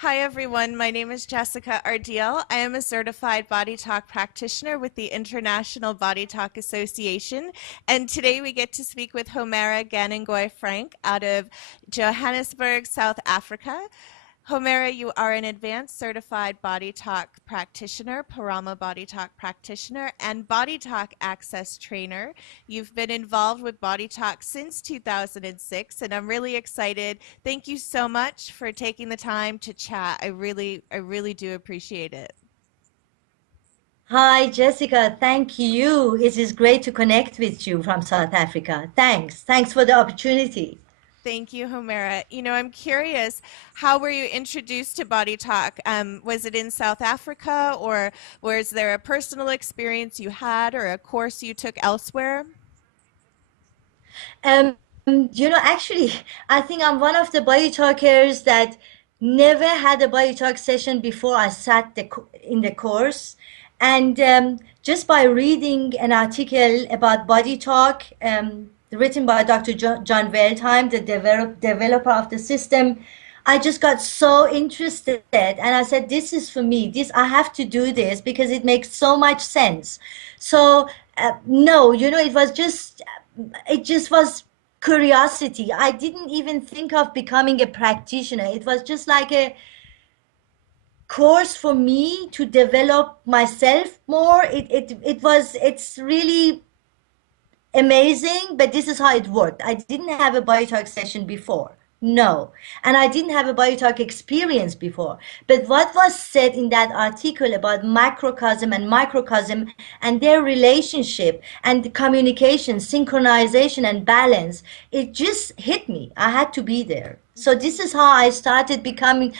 Hi, everyone. My name is Jessica Ardeal. I am a certified Body Talk practitioner with the International Body Talk Association. And today we get to speak with Homeira Ghanongooi-Franke out of Johannesburg, South Africa. Homeira, you are an advanced certified Body Talk practitioner, Parama Body Talk practitioner, and Body Talk access trainer. You've been involved with Body Talk since 2006, and I'm really excited. Thank you so much for taking the time to chat. I really do appreciate it. Hi, Jessica. Thank you. It is great to connect with you from South Africa. Thanks. Thanks for the opportunity. Thank you, Homeira. I'm curious, how were you introduced to Body Talk? Was it in South Africa, or was there a personal experience you had, or a course you took elsewhere? Actually, I think I'm one of the body talkers that never had a body talk session before I sat in the course. And just by reading an article about body talk, written by Dr. John Weltheim, the developer of the system, I just got so interested and I said, this is for me. I have to do this because it makes so much sense. So, no, it just was curiosity. I didn't even think of becoming a practitioner. It was just like a course for me to develop myself more. It's really amazing, but this is how it worked. I didn't have a body talk session before. No. And I didn't have a body talk experience before. But what was said in that article about macrocosm and microcosm and their relationship and communication, synchronization, and balance, it just hit me. I had to be there. So this is how I started become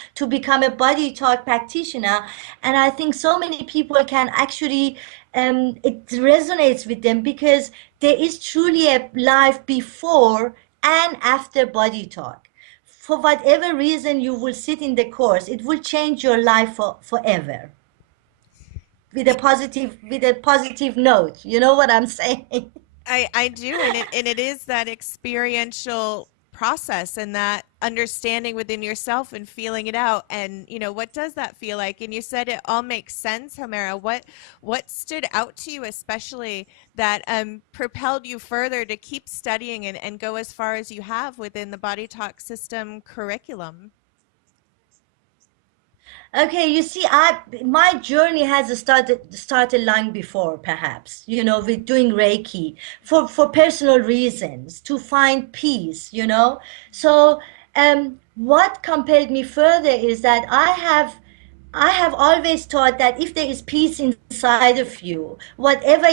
a body talk practitioner. And I think so many people can actually it resonates with them because there is truly a life before and after body talk. For whatever reason you will sit in the course, it will change your life forever with a positive note. You know what I'm saying? I do, and it is that experiential process and that understanding within yourself and feeling it out. And what does that feel like? And you said it all makes sense, Homeira. What stood out to you especially that propelled you further to keep studying and go as far as you have within the Body Talk system curriculum? Okay, you see, my journey has started long before, perhaps, with doing Reiki for personal reasons to find peace, So, what compelled me further is that I have always thought that if there is peace inside of you, whatever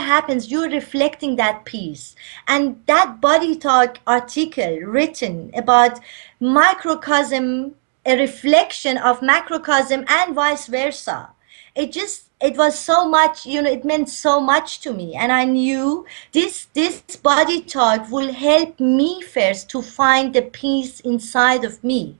happens, you're reflecting that peace. And that body talk article written about microcosm, a reflection of macrocosm and vice versa. It was so much, it meant so much to me. And I knew this body talk will help me first to find the peace inside of me.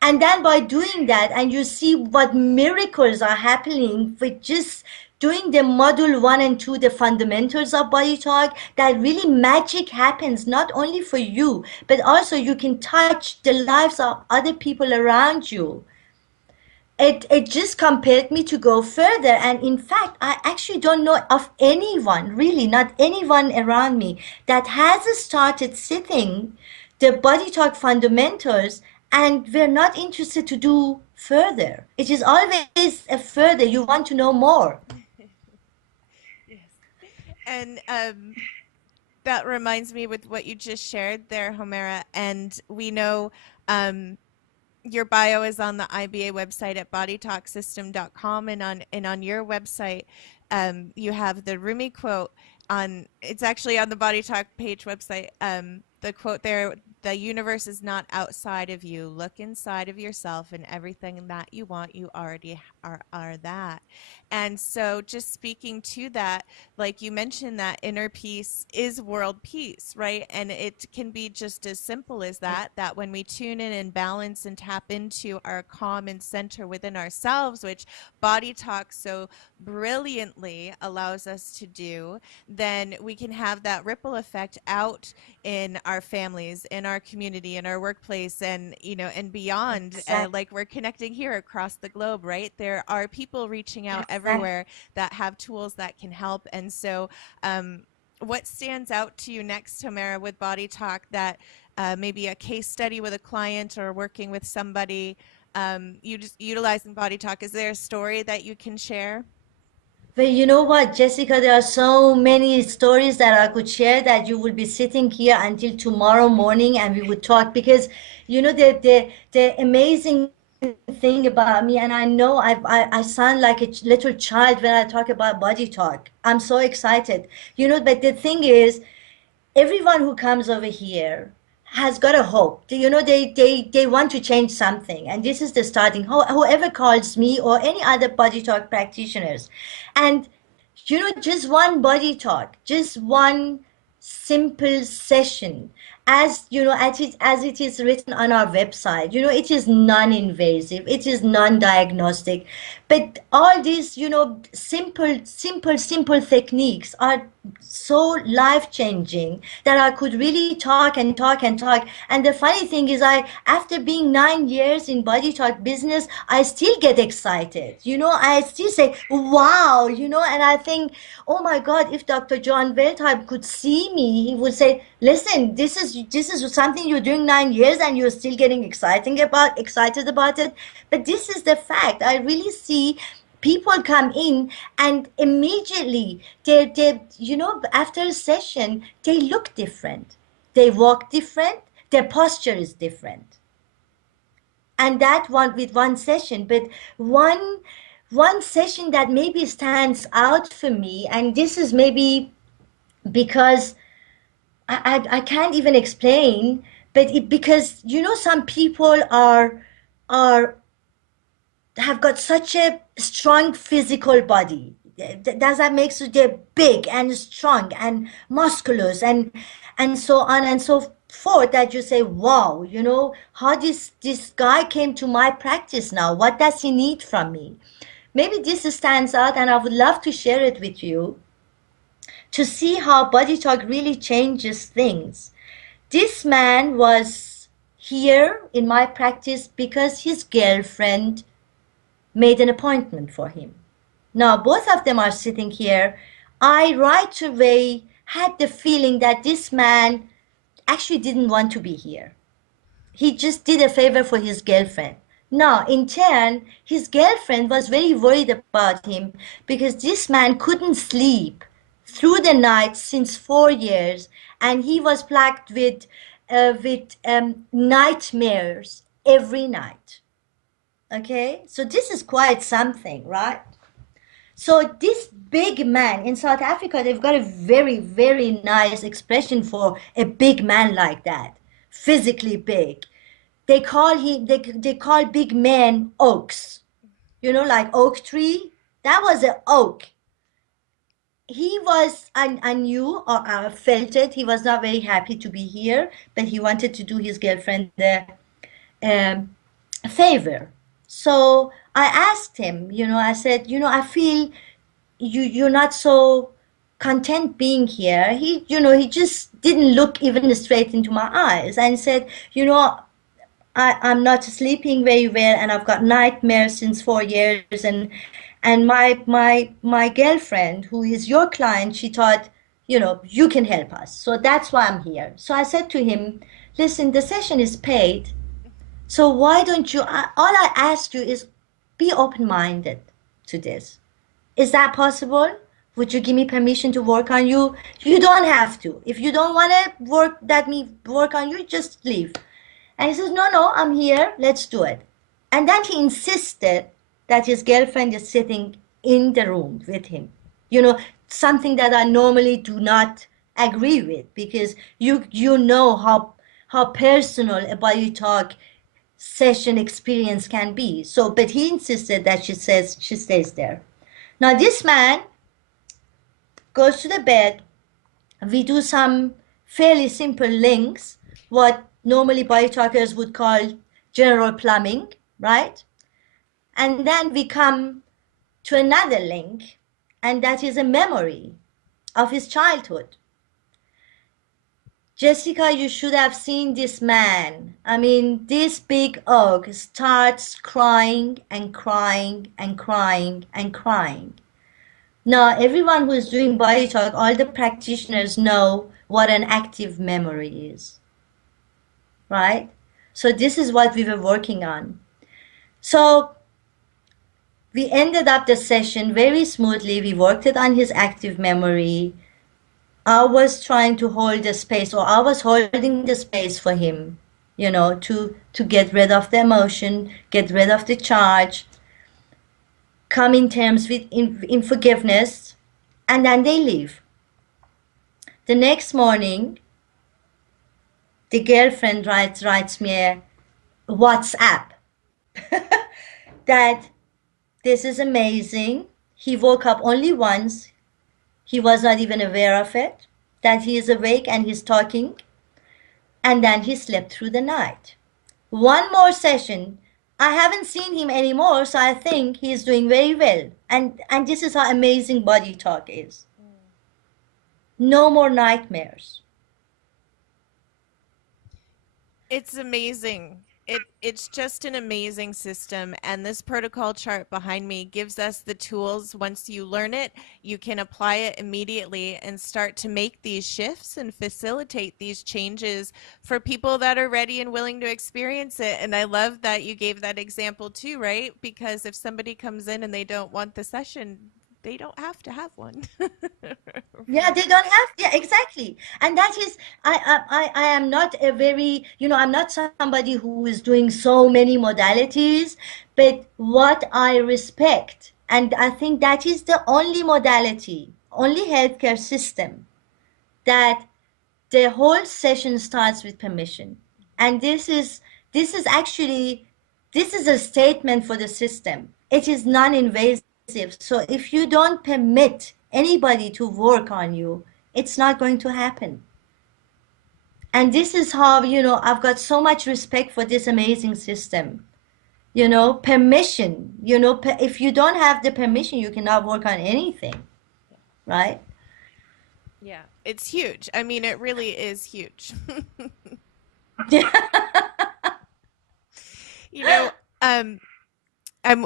And then by doing that, and you see what miracles are happening with just doing the module 1 and 2, the fundamentals of body talk, that really magic happens not only for you, but also you can touch the lives of other people around you. It just compelled me to go further. And in fact, I actually don't know of anyone, really, not anyone around me, that has started sitting the body talk fundamentals and we're not interested to do further. It is always a further. You want to know more. Yes. And that reminds me with what you just shared there, Homeira. And we know um, your bio is on the IBA website at bodytalksystem.com, and on your website you have the Rumi quote on, it's actually on the Body Talk page website. The quote there: the universe is not outside of you. Look inside of yourself, and everything that you want, you already are that. And so just speaking to that, like you mentioned, that inner peace is world peace, right? And it can be just as simple as that when we tune in and balance and tap into our calm and center within ourselves, which Body Talk so brilliantly allows us to do, then we can have that ripple effect out in our families, in our community, in our workplace, and and beyond, Exactly. like we're connecting here across the globe, right? There are people reaching out Exactly. everywhere that have tools that can help. And so what stands out to you next, Homeira, with Body Talk, that maybe a case study with a client or working with somebody, you just utilizing Body Talk? Is there a story that you can share? Well, you know what, Jessica, there are so many stories that I could share that you will be sitting here until tomorrow morning and we would talk because, the amazing thing about me, and I know I sound like a little child when I talk about Body Talk. I'm so excited. But the thing is, everyone who comes over here has got a hope. They want to change something, and this is the starting. Whoever calls me or any other Body Talk practitioners, and just one Body Talk, just one simple session, as it is written on our website. It is non-invasive, it is non-diagnostic, but all these simple techniques are so life changing that I could really talk and talk and talk. And the funny thing is, after being 9 years in Body Talk business, I still get excited. I still say wow. And I think, oh my God, if Dr. John Wertheim could see me, he would say, listen, this is something you're doing 9 years and you're still getting excited about it. But this is the fact. I really see people come in and immediately after a session, they look different, they walk different, their posture is different. And that one with one session. But one session that maybe stands out for me, and this is maybe because I can't even explain, but because some people are have got such a strong physical body. Does that make so they're big and strong and musculous and so on and so forth, that you say, wow, how this guy came to my practice now. What does he need from me? Maybe this stands out, and I would love to share it with you to see how Body Talk really changes things. This man was here in my practice because his girlfriend made an appointment for him. Now, both of them are sitting here. I right away had the feeling that this man actually didn't want to be here. He just did a favor for his girlfriend. Now, in turn, his girlfriend was very worried about him because this man couldn't sleep through the night since 4 years, and he was plagued with nightmares every night. Okay, so this is quite something, right? So this big man in South Africa, they've got a very, very nice expression for a big man like that, physically big. They call big men oaks. Like oak tree. That was an oak. He was, I knew or I felt it. He was not very happy to be here, but he wanted to do his girlfriend um, a favor. So I asked him, I said, I feel you're not so content being here. He just didn't look even straight into my eyes and said, I'm not sleeping very well and I've got nightmares since 4 years, and my girlfriend, who is your client, she thought, you can help us. So that's why I'm here. So I said to him, listen, the session is paid. So why don't you, all I ask you is be open-minded to this. Is that possible? Would you give me permission to work on you? You don't have to. If you don't want to work on you, just leave. And he says, no, no, I'm here. Let's do it. And then he insisted that his girlfriend is sitting in the room with him. Something that I normally do not agree with, because you know how personal a Body Talk session experience can be. So, but he insisted that she stays there. Now this man goes to the bed. We do some fairly simple links, what normally Body Talkers would call general plumbing, right? And then we come to another link, and that is a memory of his childhood. Jessica, you should have seen this man. I mean, this big oak starts crying and crying and crying and crying. Now, everyone who is doing body talk, all the practitioners know what an active memory is, right? So this is what we were working on. So we ended up the session very smoothly. We worked it on his active memory. I was trying to hold the space, or I was holding the space for him, to get rid of the emotion, get rid of the charge, come in terms with in forgiveness, and then they leave. The next morning, the girlfriend writes me a WhatsApp that this is amazing. He woke up only once. He was not even aware of it, that he is awake and he's talking, and then he slept through the night. One more session. I haven't seen him anymore, so I think he's doing very well. And this is how amazing body talk is. No more nightmares. It's amazing. It's just an amazing system, and this protocol chart behind me gives us the tools. Once you learn it, you can apply it immediately and start to make these shifts and facilitate these changes for people that are ready and willing to experience it. And I love that you gave that example too, right? Because if somebody comes in and they don't want the session, they don't have to have one. Yeah, they don't have, yeah, exactly. And that is, I am not a very, I'm not somebody who is doing so many modalities, but what I respect, and I think that is the only modality, only healthcare system that the whole session starts with permission. And this is actually, this is a statement for the system. It is non-invasive. So if you don't permit anybody to work on you, it's not going to happen. And this is how, I've got so much respect for this amazing system. Permission, if you don't have the permission, you cannot work on anything, right? Yeah, it's huge. I mean, it really is huge. You know, um,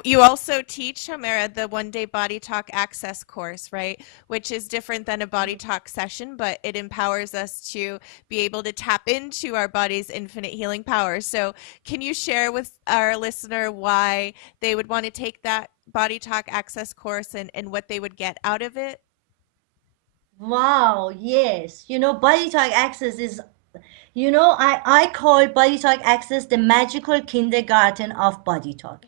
you also teach, Homeira, the one-day body talk access course, right? Which is different than a body talk session, but it empowers us to be able to tap into our body's infinite healing power. So, can you share with our listener why they would want to take that body talk access course and what they would get out of it? Wow, yes. Body talk access is, I call body talk access the magical kindergarten of body talk.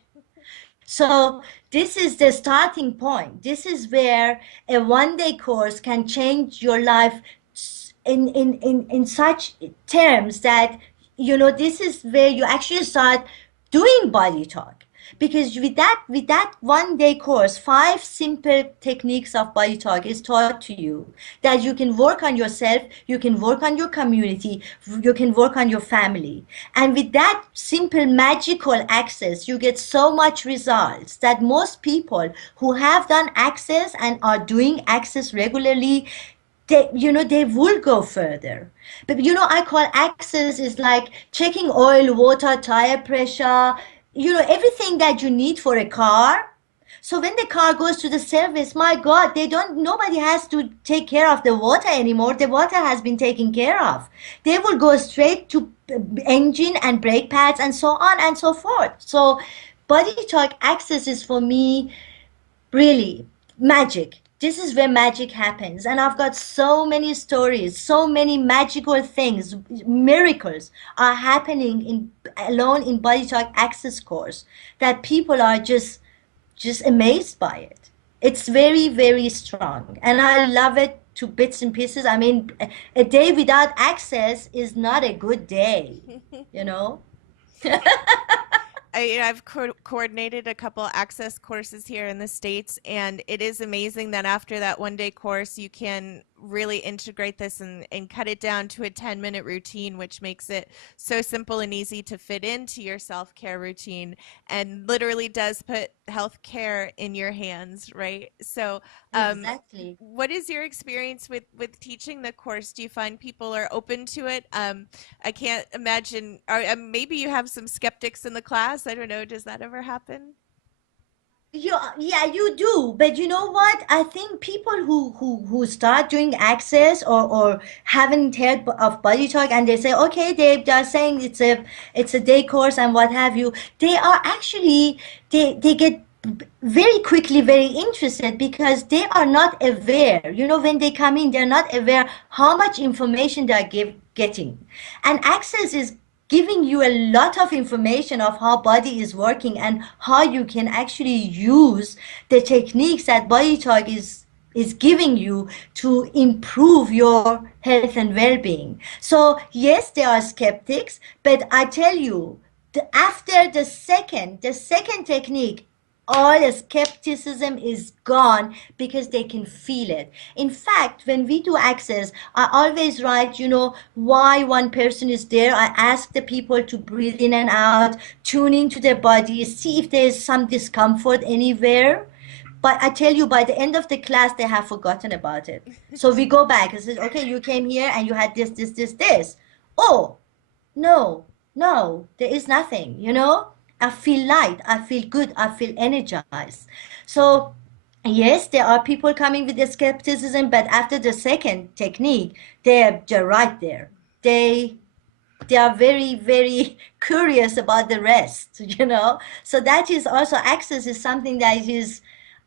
So this is the starting point. This is where a one-day course can change your life in such terms that, this is where you actually start doing body talk. Because with that one-day course, 5 simple techniques of body talk is taught to you that you can work on yourself, you can work on your community, you can work on your family. And with that simple magical access, you get so much results that most people who have done access and are doing access regularly, they will go further. But I call access is like checking oil, water, tire pressure, everything that you need for a car. So when the car goes to the service, my God, nobody has to take care of the water anymore. The water has been taken care of. They will go straight to engine and brake pads and so on and so forth. So body talk access is for me really magic. This is where magic happens. And I've got so many stories, so many magical things, miracles are happening in alone in body talk access course that people are just amazed by it. It's very, very strong. And I love it to bits and pieces. I mean, a day without access is not a good day, you know? I've coordinated a couple access courses here in the States, and it is amazing that after that one day course, you can really integrate this and cut it down to a 10-minute routine, which makes it so simple and easy to fit into your self care routine and literally does put health care in your hands, right? So, um, Exactly. what is your experience with teaching the course? Do you find people are open to it? I can't imagine, or maybe you have some skeptics in the class. I don't know. Does that ever happen? Yeah, you do. But you know what? I think people who start doing access or haven't heard of body talk and they say, okay, they're saying it's a day course and what have you. They are actually they get very quickly very interested because they are not aware. When they come in, they're not aware how much information they are getting. And access is giving you a lot of information of how body is working and how you can actually use the techniques that body talk is giving you to improve your health and well-being. So yes, there are skeptics, but I tell you, after the second technique, all the skepticism is gone because they can feel it. In fact, when we do access, I always write, why one person is there. I ask the people to breathe in and out, tune into their body, see if there is some discomfort anywhere. But I tell you, by the end of the class, they have forgotten about it. So we go back and say, okay, you came here and you had this, this, this, this. Oh, no, no, there is nothing. I feel light, I feel good, I feel energized. So, yes, there are people coming with the skepticism, but after the second technique, they're right there. They are very, very curious about the rest. So that is also access is something that is,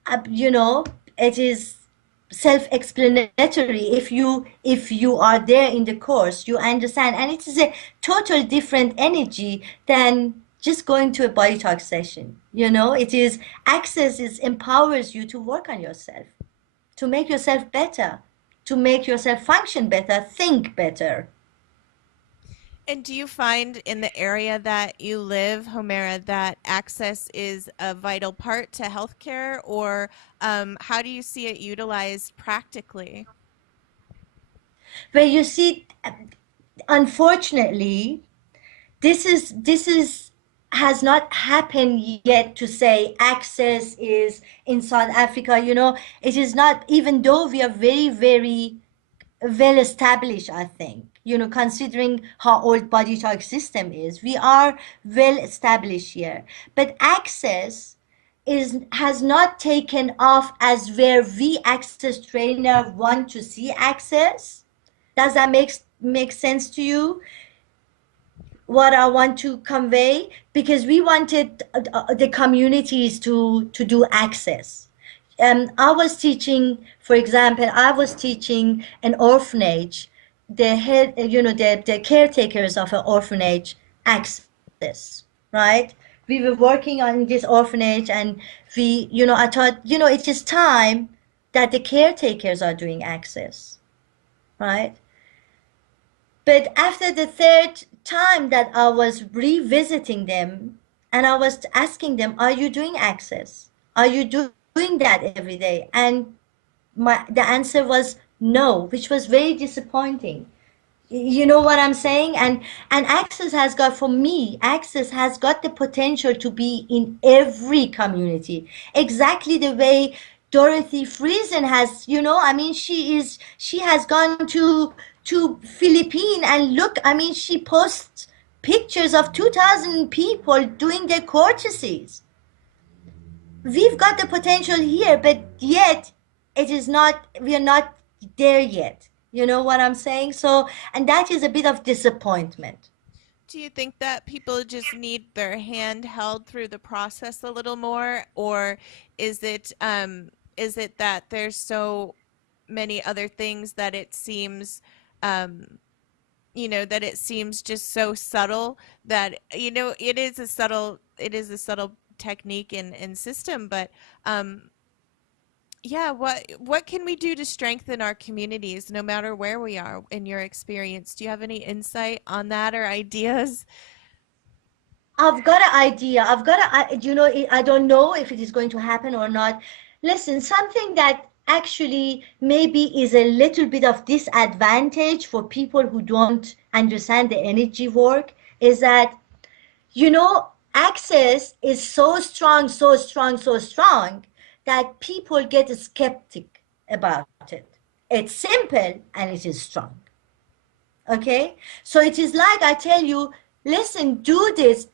it is self-explanatory. If you are there in the course, you understand, and it is a total different energy than just going to a body talk session. It is access is empowers you to work on yourself, to make yourself better, to make yourself function better, think better. And do you find in the area that you live, Homeira, that access is a vital part to healthcare, or how do you see it utilized practically? Where you see, unfortunately, this is has not happened yet to say access is in South Africa. It is not, even though we are very, very well established, I think. Considering how old body talk system is, we are well established here. But access has not taken off as where we access trainer want to see access. Does that make sense to you? What I want to convey, because we wanted the communities to do access. I was teaching, for example, I was teaching an orphanage, the head, the caretakers of an orphanage access, right? We were working on this orphanage, and I thought, it is time that the caretakers are doing access, right? But after the third time that I was revisiting them and I was asking them, are you doing access? Are you doing that every day? And the answer was no, which was very disappointing. You know what I'm saying? And access has got, for me, access has got the potential to be in every community, exactly the way Dorothy Friesen has. I mean, she has gone to Philippines, and look, I mean, she posts pictures of 2,000 people doing their courtesies. We've got the potential here, but yet it is not, we are not there yet. You know what I'm saying? So, and that is a bit of disappointment. Do you think that people just need their hand held through the process a little more, or is it that there's so many other things that it seems um, that it seems just so subtle that it is a subtle technique and system, but um, yeah, what can we do to strengthen our communities no matter where we are in your experience? Do you have any insight on that or ideas? I've got an idea. I don't know if it is going to happen or not. Listen, something that actually maybe is a little bit of disadvantage for people who don't understand the energy work is that, access is so strong, so strong, so strong that people get skeptic about it. It's simple and it is strong. Okay, so it is like I tell you, listen, do this,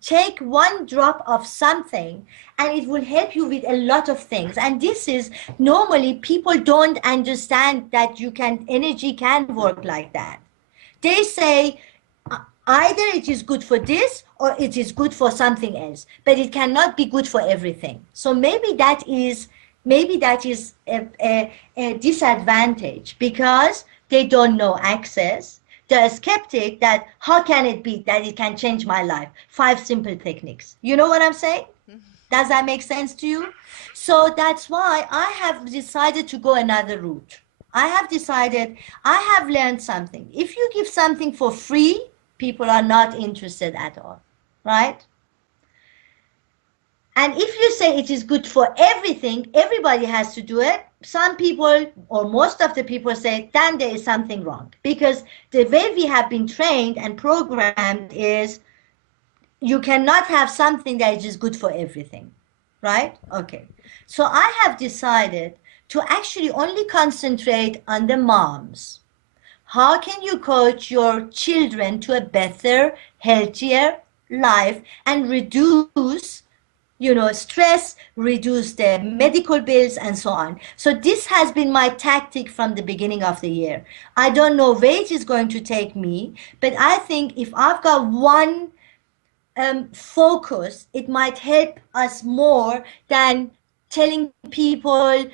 take one drop of something and it will help you with a lot of things. And this is normally people don't understand that you can energy can work like that. They say either it is good for this or it is good for something else, but it cannot be good for everything. So maybe that is a disadvantage because they don't know access. They're skeptic that how can it be that it can change my life? Five simple techniques. You know what I'm saying? Does that make sense to you? So that's why I have decided to go another route. I have decided, I have learned something. If you give something for free, people are not interested at all, right? And if you say it is good for everything, everybody has to do it. Some people, or most of the people say, then there is something wrong. Because the way we have been trained and programmed is you cannot have something that is good for everything, right? Okay. So I have decided to actually only concentrate on the moms. How can you coach your children to a better, healthier life and reduce, stress, reduce the medical bills and so on. So this has been my tactic from the beginning of the year. I don't know where it is going to take me, but I think if I've got one focus, it might help us more than telling people,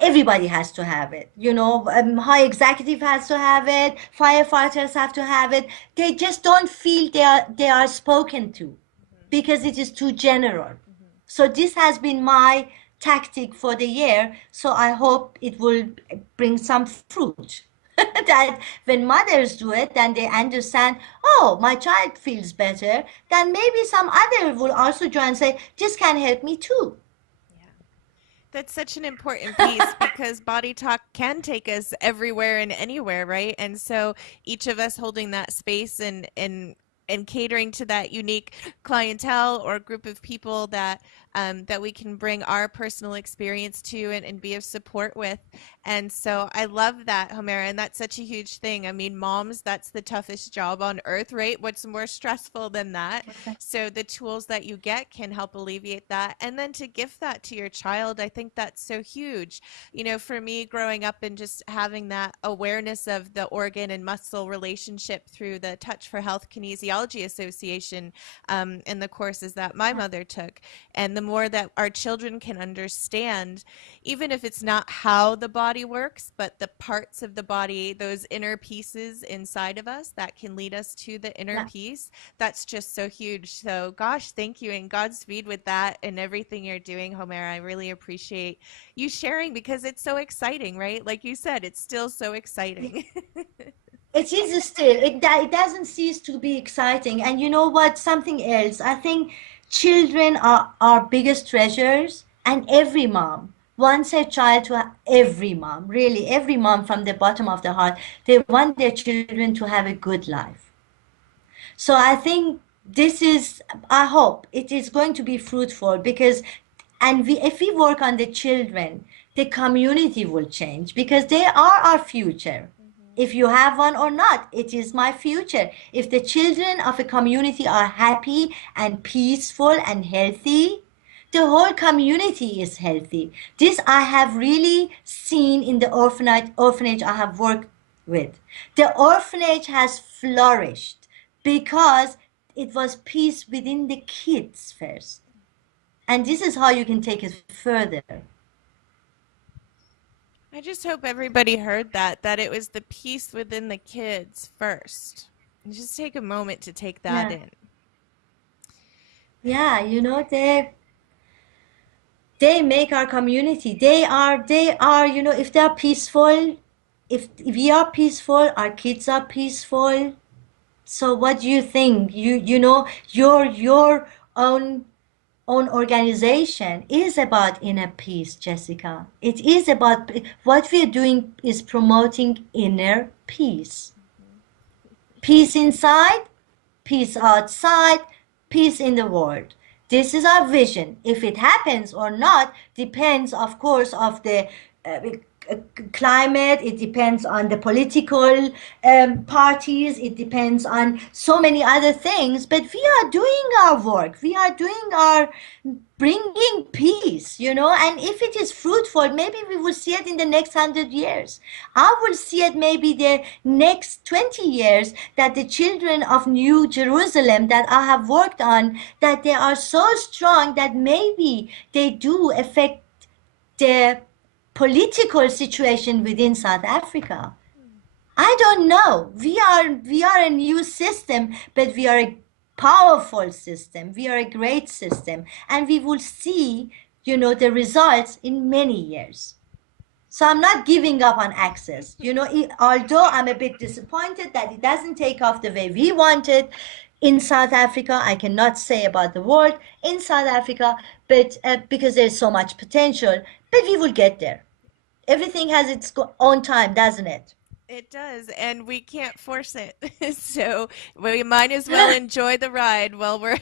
everybody has to have it. High executive has to have it, firefighters have to have it. They just don't feel they are spoken to because it is too general. So this has been my tactic for the year. So I hope it will bring some fruit. That when mothers do it, then they understand, oh, my child feels better. Then maybe some other will also join and say, this can help me too. Yeah. That's such an important piece because body talk can take us everywhere and anywhere, right? And so each of us holding that space and catering to that unique clientele or group of people that we can bring our personal experience to and be of support with. And so I love that, Homeira, and that's such a huge thing. I mean, moms, that's the toughest job on earth, right? What's more stressful than that? So the tools that you get can help alleviate that. And then to gift that to your child, I think that's so huge. For me growing up and just having that awareness of the organ and muscle relationship through the Touch for Health Kinesiology Association and the courses that my mother took. And the more that our children can understand, even if it's not how the body works, but the parts of the body, those inner pieces inside of us that can lead us to the inner Yeah. peace, that's just so huge. So, gosh, thank you and Godspeed with that and everything you're doing, Homeira. I really appreciate you sharing because it's so exciting, right? Like you said, it's still so exciting. It is still, it doesn't cease to be exciting. And you know what? Something else. I think children are our biggest treasures, and every mom wants her child to have, every mom, really, every mom from the bottom of the heart, they want their children to have a good life. So I think this is, I hope it is going to be fruitful because, and if we work on the children, the community will change because they are our future. Mhm. If you have one or not, it is my future. If the children of a community are happy and peaceful and healthy, the whole community is healthy. This I have really seen in the orphanage I have worked with. The orphanage has flourished because it was peace within the kids first. And this is how you can take it further. I just hope everybody heard that it was the peace within the kids first. Just take a moment to take that Yeah. in. Yeah, they make our community. They are, if they are peaceful, if we are peaceful, our kids are peaceful. So what do you think? Your own own organization is about inner peace, Jessica. It is about what we are doing is promoting inner peace. Peace inside, peace outside, peace in the world. This is our vision. If it happens or not depends, of course, of the uh, climate. It depends on the political parties. It depends on so many other things. But we are doing our work. We are doing our bringing peace, and if it is fruitful, maybe we will see it in the next 100 years. I will see it maybe the next 20 years, that the children of New Jerusalem that I have worked on, that they are so strong that maybe they do affect the political situation within South Africa. I don't know. We are a new system, but we are a powerful system. We are a great system, and we will see, the results in many years. So I'm not giving up on access. Although I'm a bit disappointed that it doesn't take off the way we wanted in South Africa, I cannot say about the world in South Africa, but because there's so much potential, but we will get there. Everything has its own time, doesn't it? It does, and we can't force it. So we might as well enjoy the ride while we're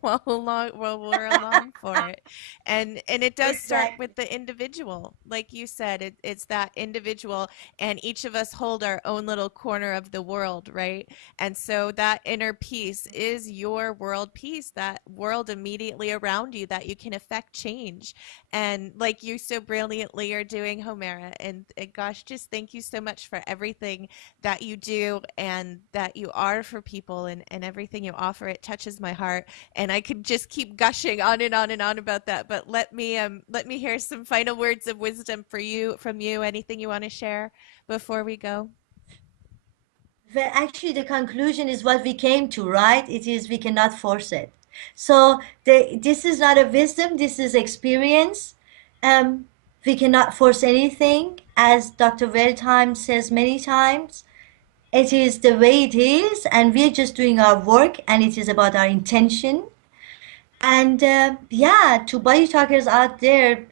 while we're along for it. And it does start Exactly. with the individual. Like you said, it's that individual, and each of us hold our own little corner of the world, right? And so that inner peace is your world peace, that world immediately around you that you can affect change. And like you so brilliantly are doing, Homeira. And gosh, just thank you so much for everything that you do and that you are for people, and everything you offer. It touches my heart. And I could just keep gushing on and on and on about that. But let me hear some final words of wisdom for you from you. Anything you want to share before we go? Well, actually, the conclusion is what we came to, right? It is we cannot force it. So this is not a wisdom. This is experience. Um, we cannot force anything, as Dr. Wertheim says many times. It is the way it is, and we're just doing our work, and it is about our intention. And yeah, to body talkers out there,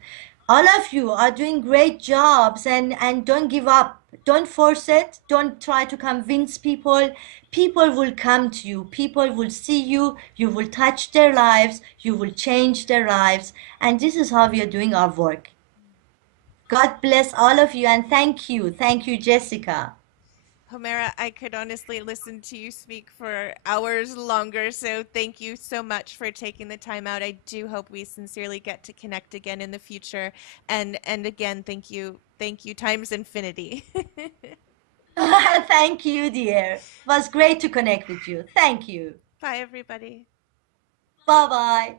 all of you are doing great jobs, and don't give up. Don't force it. Don't try to convince people. People will come to you. People will see you. You will touch their lives. You will change their lives. And this is how we are doing our work. God bless all of you, and thank you. Thank you, Jessica. Homeira, I could honestly listen to you speak for hours longer, so thank you so much for taking the time out. I do hope we sincerely get to connect again in the future. And again, thank you times infinity. Thank you, dear. It was great to connect with you. Thank you. Bye, everybody. Bye bye.